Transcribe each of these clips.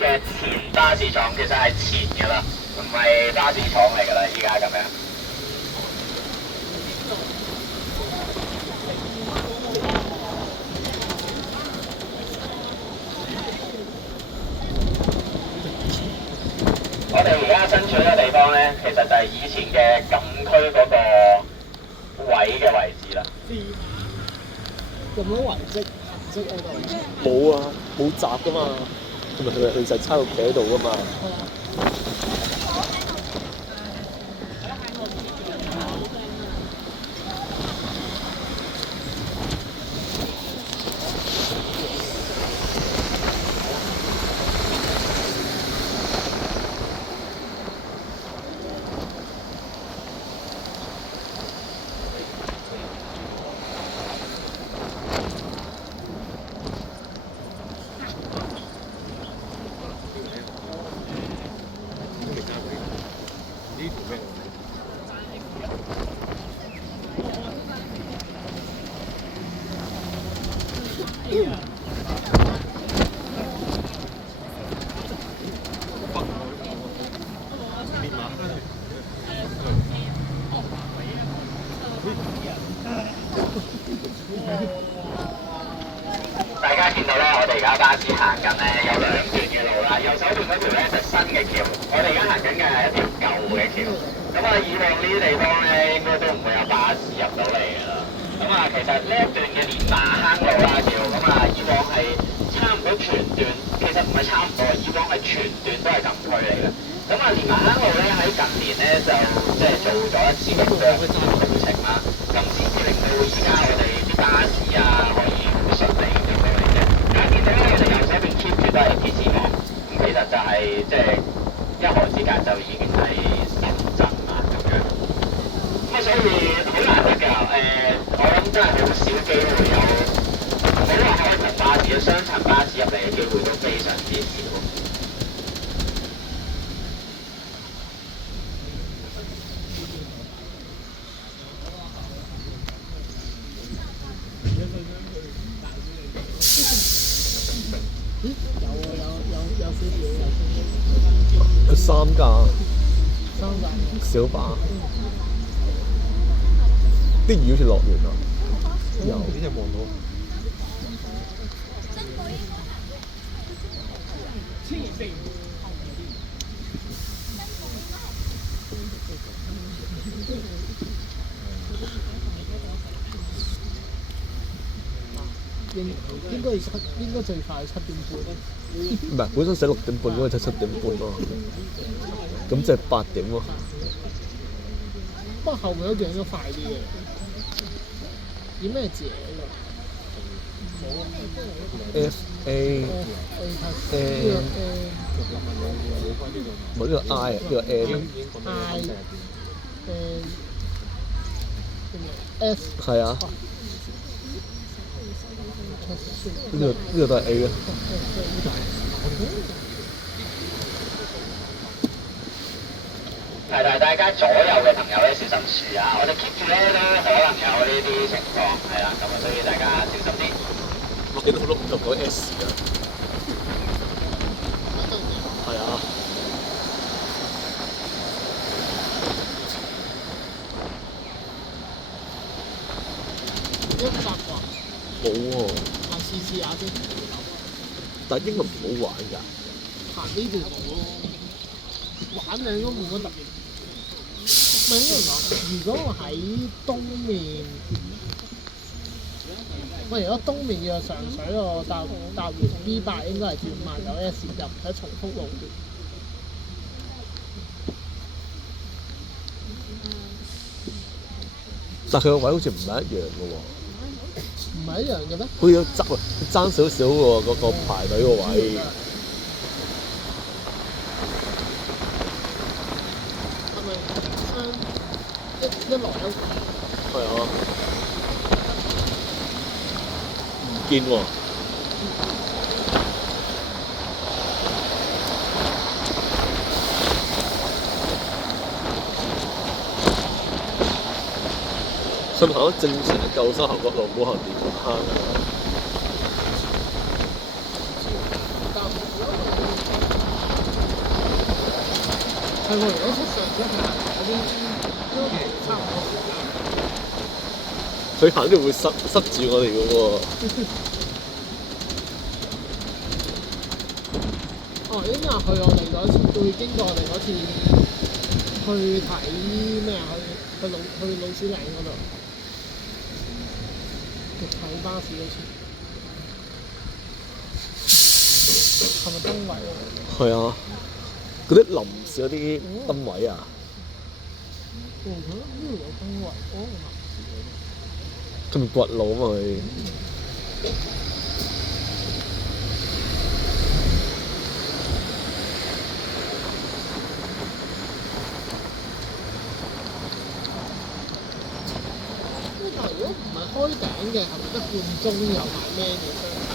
嘅前巴士廠，其實係前㗎啦，唔係巴士廠嚟㗎啦，依家咁樣。我哋而家身處呢個地方咧，其實就係以前嘅禁區嗰個位嘅位置啦。咁樣遺跡痕跡喺度。冇啊，冇閘噶嘛，同埋佢實差度企喺度噶嘛。大家見到咧，我哋而家巴士行緊咧有兩段嘅路啦，右手邊嗰條咧就新嘅橋，我哋而家行緊嘅係一條舊嘅橋。咁啊，以往呢啲地方咧應該都唔會有巴士入到嚟㗎啦。咁啊，其實呢一段嘅連麻坑路啦叫，咁啊以往係差唔多全段，其實唔係差唔多，以往係全段都係禁區嚟嘅。咁啊，連麻坑路咧喺近年咧就即係做咗一次嘅工程啦，咁先至令到而家我哋啲巴士啊可以好順利咁樣嚟嘅。大家見到咧，我哋右手邊 keep 住都係鐵絲網，咁其實就係即係一河之隔就已經係深圳啦咁樣。咁啊，所以好難得㗎。我諗真係好少機會有，唔好話開層巴士，雙層巴士入嚟嘅機會都非常之少。有3架三架小巴，啲魚好似落完啦，有邊隻望到？應該最快7點半。唔係，本身寫6點半，應該就7點半咯。咁即係8點喎。不過後面嗰段應該快啲嘅。以咩字嚟㗎 F A N 唔係呢個 I 啊，呢個 N。S 係啊。呢個都係 A 啊。提提大家左右嘅朋友咧小心樹啊！我哋 keep 住咧都可能有呢啲情況，係啦，咁啊，所以大家小心啲。我見到好多唔同嗰 S 㗎。係啊。冇喎。下次試下先。但係應該唔好玩㗎。行呢條路咯，玩嘅應該冇乜特別。唔係應該講，如果我喺東面，如果東面要上水，我搭完 B8應該係轉59S 入喺重福路段。但係佢個位好似唔係一樣嘅喎。唔係一樣嘅咩？好似有爭少少喎，嗰個排隊個位。係咪一來一回？係啊。唔見喎。信行咗正常嘅救生喉嗰度，唔好行電坑啊！係喎，如果出上出下嗰啲都差唔多時間。佢肯定會塞住我哋嘅喎。哦，應該係去我哋嗰次，會經過我哋嗰次去睇咩啊？去老鼠嶺嗰度，睇巴士嗰次，係咪燈位喎？係啊，嗰啲臨時嗰啲燈位啊。呢度有燈位，哦，佢咪掘路啊嘛佢。但係如果唔係開頂嘅，係咪得半鐘有埋咩嘅商場？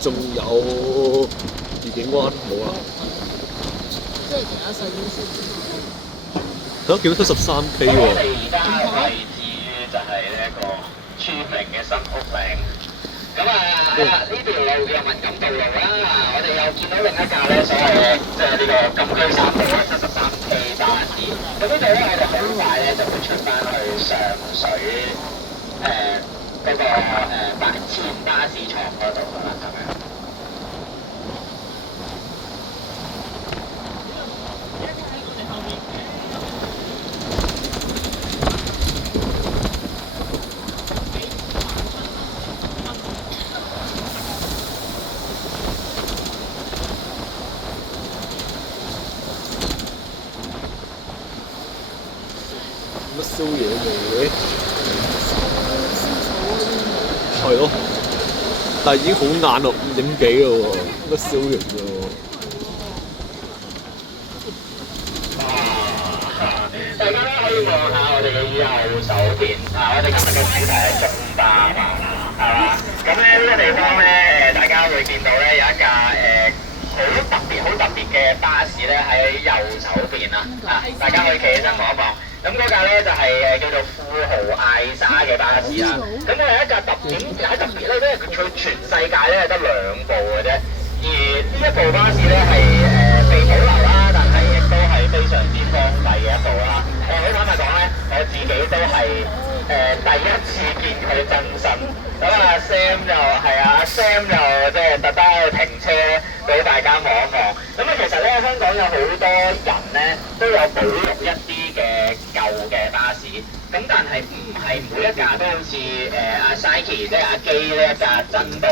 仲有愉景灣冇啦。即係其他細公司。見到出13K 喎。我哋而家位置就係呢一個著名嘅新屋嶺。咁呢條路叫文錦渡路啦，我哋又見到另一架咧所謂嘅即係呢個金居3號嘅73K 巴士。咁呢度咧，我哋好快咧就會出翻去上水嗰個前巴士廠嗰度㗎啦，係咪？乜宵夜味？係咯，但係已經好晏咯，5點幾咯喎，乜宵夜啫喎。大家可以望下我哋嘅右手邊，我哋今日嘅主題係中巴嘛，係嘛？咁咧呢個地方咧，大家會見到咧有一架好特別嘅巴士咧喺右手邊啦，大家可以企起身望一望。咁嗰架咧就係叫做富豪艾莎嘅巴士啦。咁佢係一架特別咧，因為佢全世界咧係得2部嘅啫。而呢一部巴士咧係被保留啦，但係亦都係非常之荒廢嘅一部啦。好坦白講咧，我自己都係第一次見佢真身。咁Sam 就係Sam 就即係特登喺度停車俾大家望一望。咁其實咧香港有好多人咧都有保育一啲嘅舊嘅巴士，咁但係唔係每一架都好似阿 Saiki 即係阿基呢一架珍寶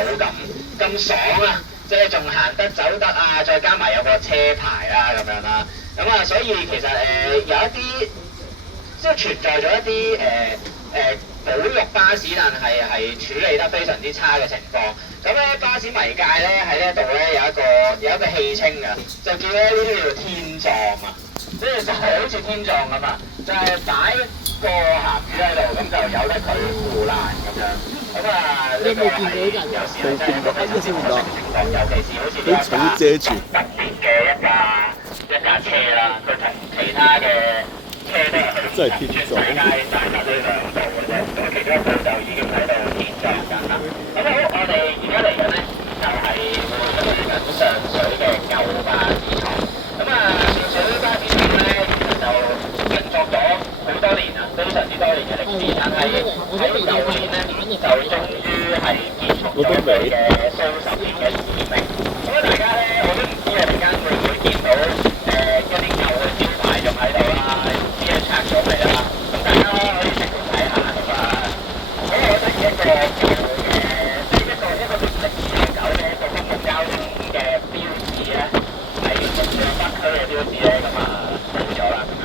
咁爽啊！即係仲行得走得啊，再加埋有個車牌啦咁樣啦。咁所以其實有一啲即係存在咗一啲保育巴士，但係處理得非常之差嘅情況。咁咧巴士迷界咧喺呢一度咧有一個戲稱㗎，就叫呢啲叫做天葬啊，即係就係好似天葬咁啊，就係擺個鹹魚喺度，咁就由得佢腐爛咁樣。咁呢個係有時係真係一個非常之可惜嘅情況，尤其是好似呢一架特別嘅一架車啦，佢同其他嘅車都係好全世界大家都2部嘅啫，咁其中一部就已經喺度建造緊啦。咁好，我哋而家嚟緊咧就係會去緊上水嘅舊巴士廠。咁上水巴士廠咧其實就運作咗好多年啦，非常之多年嘅歷史，但係喺舊年咧就終於係結束咗佢嘅數十年嘅使命。咁大家咧我都唔知啊，陣間會唔會見到一啲舊嘅招牌仲喺度啦，啲嘢拆咗未啦？咁大家可以直接睇下咁啊。咁我覺得一個舊嘅，即係一個歷史悠久嘅一個公共交通嘅標誌咧，係中央北區嘅標誌咧，咁冇咗啦咁樣。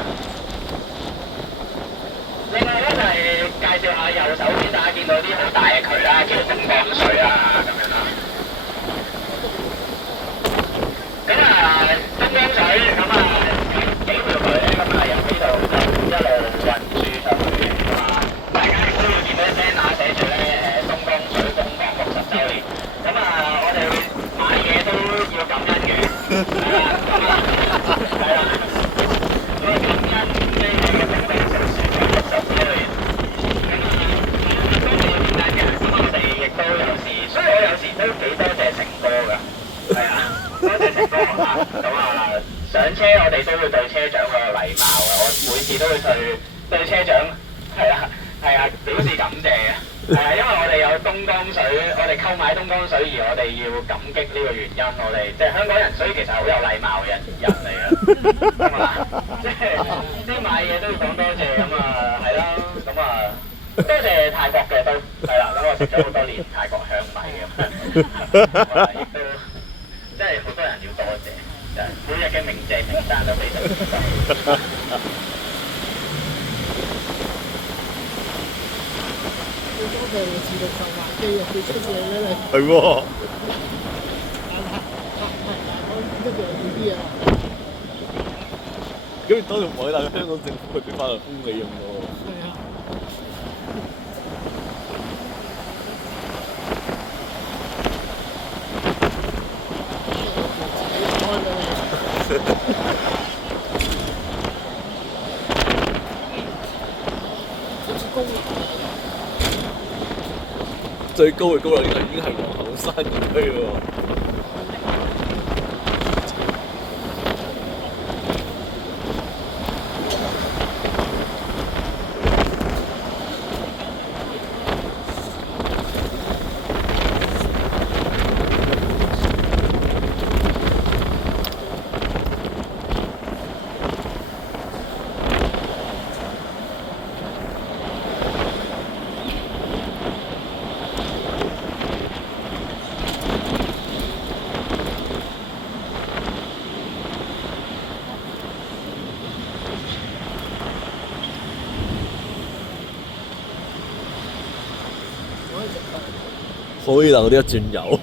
另外咧就係介紹下右手邊大家見到啲好大嘅渠啦，叫東江水啊咁樣啦。咁東江水咁幾條渠咧，咁由呢度就一路運輸上去咁大家亦都要見到 banner 寫住咧東江水東港60週年。咁我哋買嘢都要感恩嘅，係啦，咁感恩呢個東江水60週年。當然要點解嘅？咁我哋亦都有時，所以我有咁啊，上車我哋都會對車長好有禮貌嘅，我每次都會對車長係啊表示感謝嘅。係啊，因為我哋有東江水，我哋購買東江水而我哋要感激呢個原因，我哋即係香港人，所以其實好有禮貌嘅人嚟嘅，咁啊，即係買嘢都要講多謝咁啊，係啦，咁啊，多謝泰國嘅都係啦，咁我食咗好多年泰國香米咁，亦都即係好多人要多謝，就係每日嘅鳴謝名單都非常之多。多謝你自動售賣機入邊出嘢咧，你係喎，我跟住有啲嘢。咁當然唔可以，但係香港政府佢俾翻嚟封你用喎。係啊。最高嘅高樓應該已經係皇后山園區喎。可以，但嗰啲一轉油。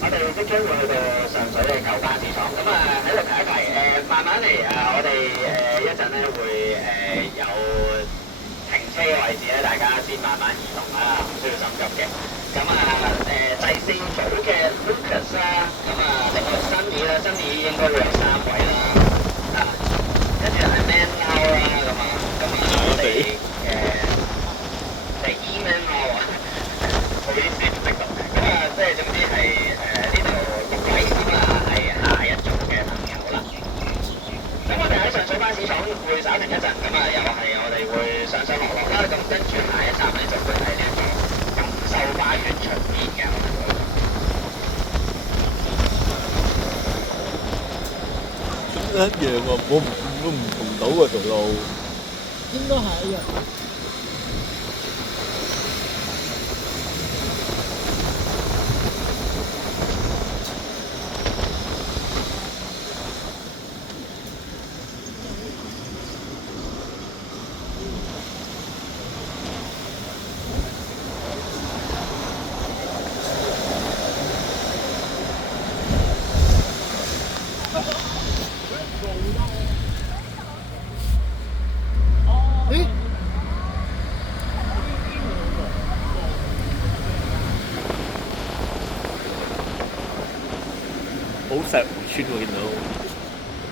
我哋即將會去到上水嘅舊巴士廠，咁啊喺度提一提慢慢嚟我哋一陣咧會有停車嘅位置咧，大家先慢慢移動啦，唔需要心急嘅。咁啊第4組嘅 Lucas 啦，咁啊另外新意啦，新意應該會有3位啦，跟住係 Man Now 啦，我哋E-Man Now 啊，好意思唔識讀，咁啊即係總之係呢度6位，咁啊係下一組嘅朋友啦。咁我哋喺上水巴士廠會稍停一陣，咁啊又係我哋會上上落落啦，咁跟住下一站咧就會喺呢個錦繡花園出邊嘅。一樣喎，我唔同到喎條路。應該係一樣。咦？好石湖村喎，見到。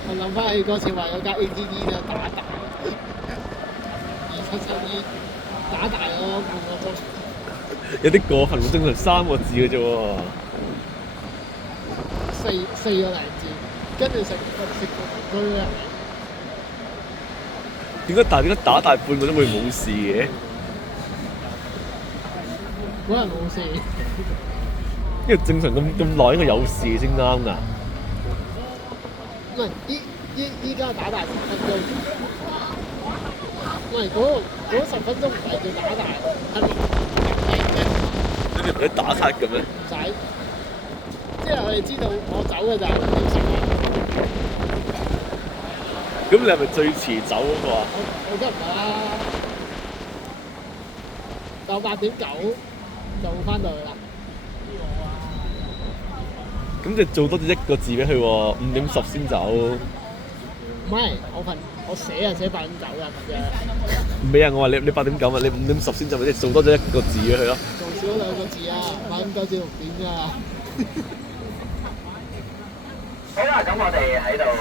我諗翻起嗰次話有架 ATV 咧打大，277E 打大咗半個鐘。有啲過分喎，正常3個字嘅啫喎。四個零字，跟住食佢係點解打大半個鐘會冇事嘅？可能冇事。因為正常咁耐應該有事先啱㗎。唔係依家打大10分鐘，唔係嗰10分鐘唔係叫打大，係你哋唔使打卡嘅咩？唔使，即係我哋知道我走嘅就係6點10分。咁你係咪最遲走嗰個啊？我梗唔係啦，到8點9就會翻到去啦。咁就做多咗1個字俾佢喎，5點10先走。唔係，我寫啊寫8點9㗎咁啫。唔係啊，我話你8點9啊，你5點10先走，咪即係做多咗1個字俾佢咯。做少咗2個字啊，8點9至6點㗎。好啦，咁我哋喺度。